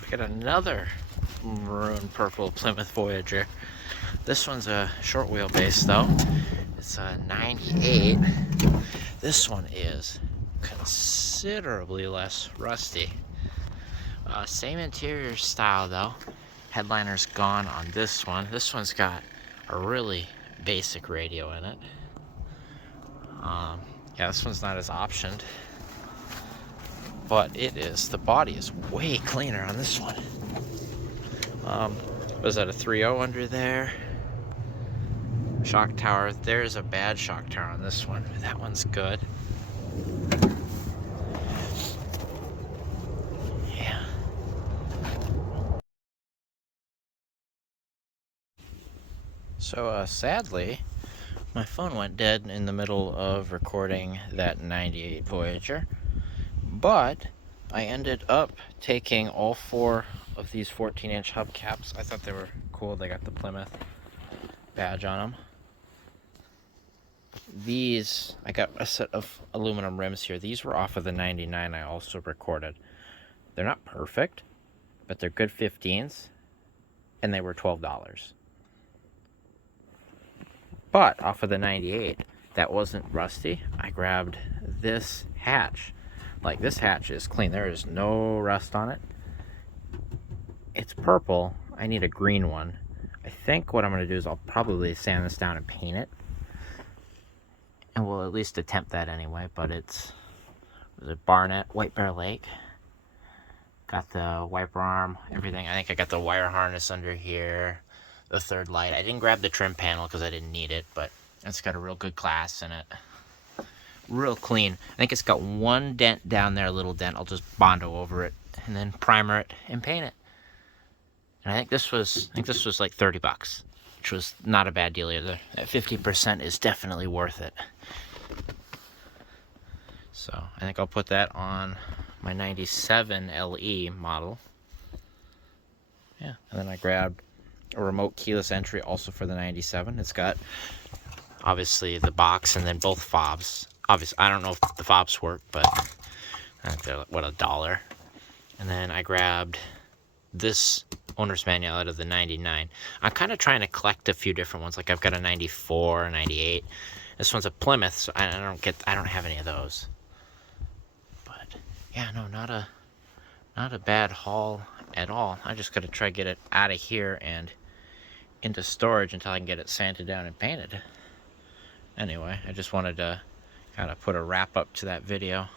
So we got another maroon purple Plymouth Voyager. This one's a short wheelbase though. It's a 98. This one is considerably less rusty. Same interior style though. Headliner's gone on this one. This one's got a really basic radio in it. Yeah, this one's not as optioned, but the body is way cleaner on this one. Was that a 3.0 under there? Shock tower, there's a bad shock tower on this one. That one's good. Yeah. So sadly, my phone went dead in the middle of recording that 98 Voyager, but I ended up taking all 4 of these 14-inch hubcaps. I thought they were cool. They got the Plymouth badge on them. These, I got a set of aluminum rims here. These were off of the 99 I also recorded. They're not perfect, but they're good 15s, and they were $12. But off of the 98, that wasn't rusty. I grabbed this hatch. Like, this hatch is clean. There is no rust on it. It's purple. I need a green one. I think what I'm going to do is I'll probably sand this down and paint it. And we'll at least attempt that anyway. But it's Barnett, White Bear Lake. Got the wiper arm, everything. I think I got the wire harness under here. The third light. I didn't grab the trim panel because I didn't need it, but it's got a real good glass in it. Real clean. I think it's got one dent down there, a little dent. I'll just Bondo over it and then primer it and paint it. And I think this was like $30, which was not a bad deal either. That 50% is definitely worth it. So I think I'll put that on my 97 LE model. Yeah, and then I grabbed a remote keyless entry also for the 97. It's got obviously the box and then both fobs. Obviously, I don't know if the fobs work, but I think they're, what, $1. And then I grabbed this owner's manual out of the 99. I'm kind of trying to collect a few different ones. Like I've got a 94, a 98. This one's a Plymouth, so I don't have any of those. But yeah, no, not a bad haul at all. I just got to try to get it out of here and into storage until I can get it sanded down and painted. Anyway, I just wanted to kind of put a wrap up to that video.